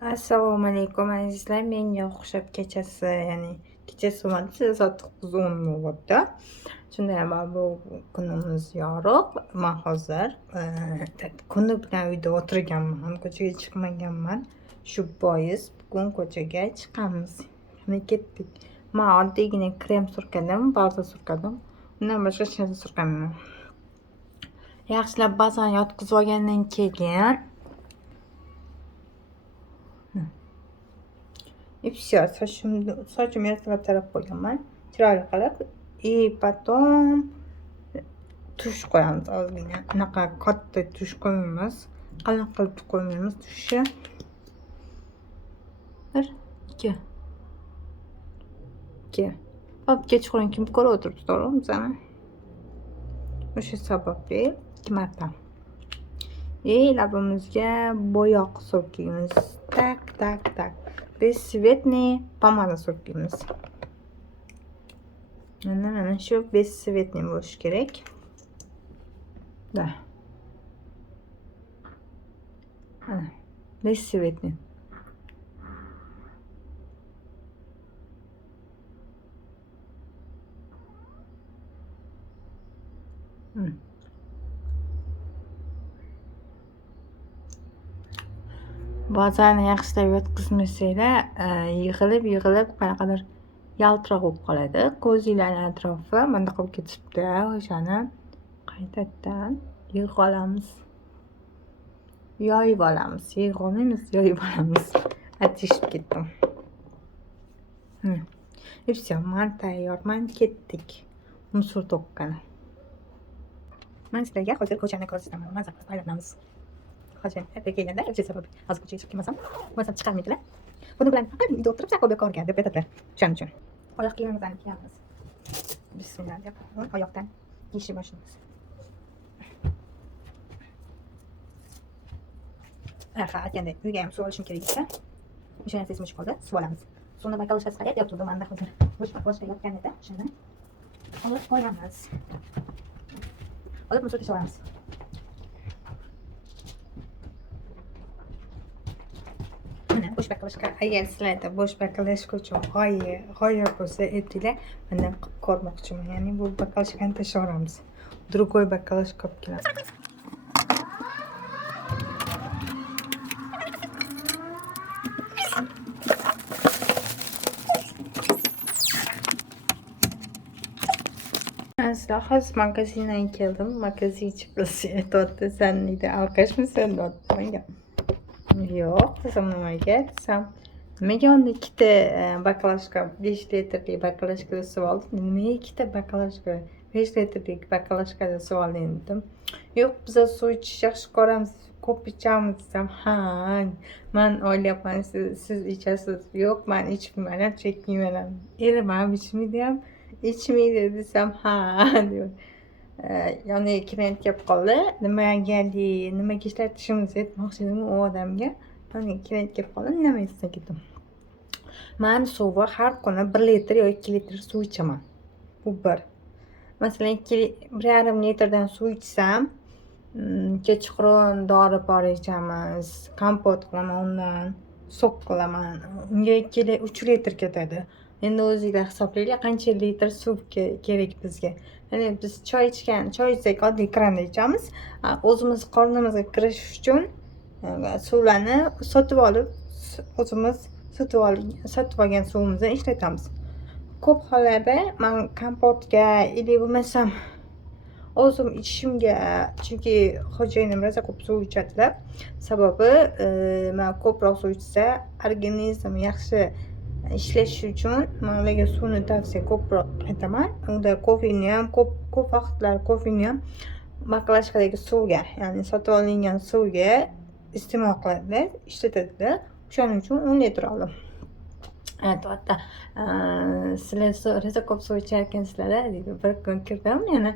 Assalomu alaykum azizlar. Menga o'xshab kechasi, ya'ni kechasi emas, soat 9:10 bo'lyapti. Shunda ham bu kunimiz yorug'. Men hozir kuni bilan uyda o'tirganman, ko'chaga chiqmaganman. Shu bois bugun ko'chaga chiqamiz. Qani ketdik. Men oddiygina krem surkadim, baza surkadim. Undan boshqa hech narsa surkamayman. Yaxshilab bazani yotqizib olgandan keyin и все, sochimni ertalab tarab qo'yganman chiroyli qilib. И потом tush qo'yamiz ozgina. Unaqa katta tush qo'ymaymiz, qalin qilib qo'ymaymiz tushni. 1 2 2 hop, kechqurun kim ko'rib o'tiribdi to'g'ri bizani. O'sha sababli 2 marta. Labimizga bo'yoq surkamiz. Tak. Бесцветный pomada surkamiz. Mana shu бесцветный bo'lishi kerak. Da. Mana бесцветный. Bazani yaxshilab yotqizmasanglar, yig'ilib qanaqadir yaltiroq bo'lib qoladi. Ko'zinglarning atrofi bunday qilib ketibdi. O'shani qaytadan yoyib olamiz. Yig'ib olamiz. Atishib ketdim. И все, men tayyorman, ketdik. Musor to'qqani. Men sizlarga hozir ko'chani ko'rsataman. Maza qilib aylanamiz. Hozir ertaga kelganda o'sha sabab hozir ko'chaga chiqib kelmasam, bo'lmasa chiqarmaydilar. Buni bilan faqat uyda o'tirib saqlab bekorga deb aytadilar. Shuning uchun oyoq kiyimimizni kiyamiz. Bismillah deb oyoqdan kiyishni boshlaymiz. Aytganda uyga ham suv olishim kerak edi. O'sha narsa esimga tushib qoldi. Suv olamiz. Suvni bakalashga chiqarib yotdim manda hozir. Boshqa yotgan edi. Shuni olib qo'yamiz. Olib musor olamiz. Bosh bakalashga, agar sizlarda bosh bakalashga uchun g'oya bo'lsa aytinglar, mendan qilib ko'rmoqchiman. Ya'ni bu bakalashkani tashlaveramiz. Другой bakalashka olib kelamiz. Hozir magazindan keldim. Magazinchi qilsa aytdi, "Sen nida alkashmisan?" deb menga. Yo'q, qizim, nimaga desam, nimaga unda ikkita bakalashka 5 litrli bakalashkada suv oldim. Nimaga ikkita bakalashka 5 litrlik bakalashkada suv olding dedim. Yo'q, biz suv ichish yaxshi ko'ramiz, ko'p ichamiz desam, ha, men o'ylayapman siz ichasiz. Yo'q, men ichmayman, chekmayman. Erim ham ichmaydi desam, ha deb. Ya'ni klient kelib qoldi. Nimaga ishlatishimizni aytmoqchi edim u odamga. Ya'ni klient kelib qoldi, nima esa ketdim. Men suvni har kuni 1 litr yoki 2 litr suv ichaman. Bu bir. Masalan, 1,5 litrdan suv ichsam, kechqurun dori bor ichamiz, kompot qilaman undan, sok qilaman. Unga 3 litr ketadi. Endi o'zingizlar hisoblanglar, qancha litr suv kerak bizga. Ya'ni biz choy ichsak oddiy krandan ichamiz. O'zimiz qornimizga kirish uchun suvlarni sotib olib, o'zimiz sotib olgan suvimizni ishlatamiz. Ko'p hollarda men kompotga ili bo'lmasam o'zim ichishimga, chunki xo'jayinim rosa ko'p suv ichadilar. Sababi men ko'proq suv ichsa organizm yaxshi ishlashi uchun men ularga suvni tavsiya ko'proq aytaman. Unda kofein ham ko'p vaqtlar kofein ham bakalashkadagi suvga, ya'ni sotib olingan suvga iste'mol qiladilar, ishlatadilar. Shuning uchun 10 litr oldim. To'g'ri. Sizlar rosa ko'p suv icharkan ekansizlar deydi. Bir kun kirdim, yana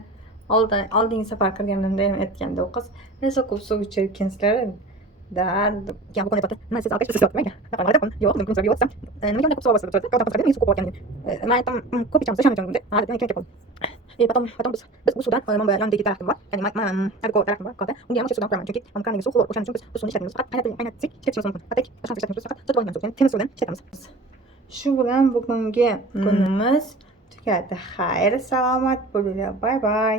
oldingi safar kirganimda ham aytgandi u qiz, rosa ko'p suv ichar ekansizlar. Nima siz alkashmisiz? Yo'q, men ko'p yo'qsam. Nimaga ko'p suv olasiz? Men suv ko'p olgan edim. Men aytdim, ko'p ichamiz, shuning uchun. Demak, kerak bo'ldi. Потом biz bu sudan mana bu yonidagi daraxtim bor. Ya'ni argo daraxtim bor, ko'rda. Unga ham o'sha sudan quraman. Chunki kanalga suv xlor o'shaning uchun biz bu suvni ishlatamiz. Faqat qaynatsak ishlatishimiz mumkin. Faqat o'shaning ishlatamiz. Faqat sotib olgan suv, ya'ni temiz suvdan ishlatamiz. Shu bilan bugungi kunimiz tugadi. Xayr, salomat bo'linglar. Bay bay.